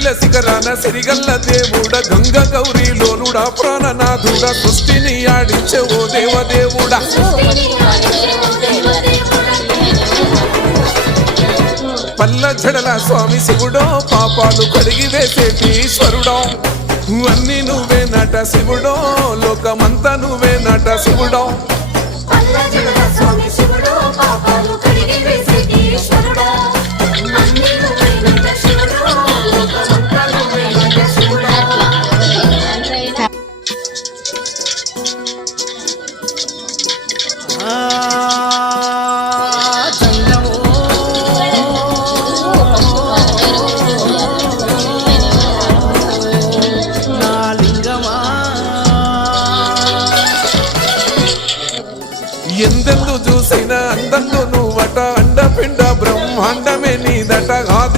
శ్రీశైల శిఖరాన సిరిగల్ల దేవుడ గంగ గౌరీ లోలుడా ప్రాణనాథుడ సృష్టిని ఆడించే ఓ దేవదేవుడా పల్ల జడల స్వామి శివుడో పాపాలు కడిగి వేసేటి ఈశ్వరుడో అన్ని నువ్వే నట శివుడో లోకమంతా నువ్వే నట శివుడో స్వామి శివుడో పాపాలు కడిగి వేసేటి ఈశ్వరుడో అన్ని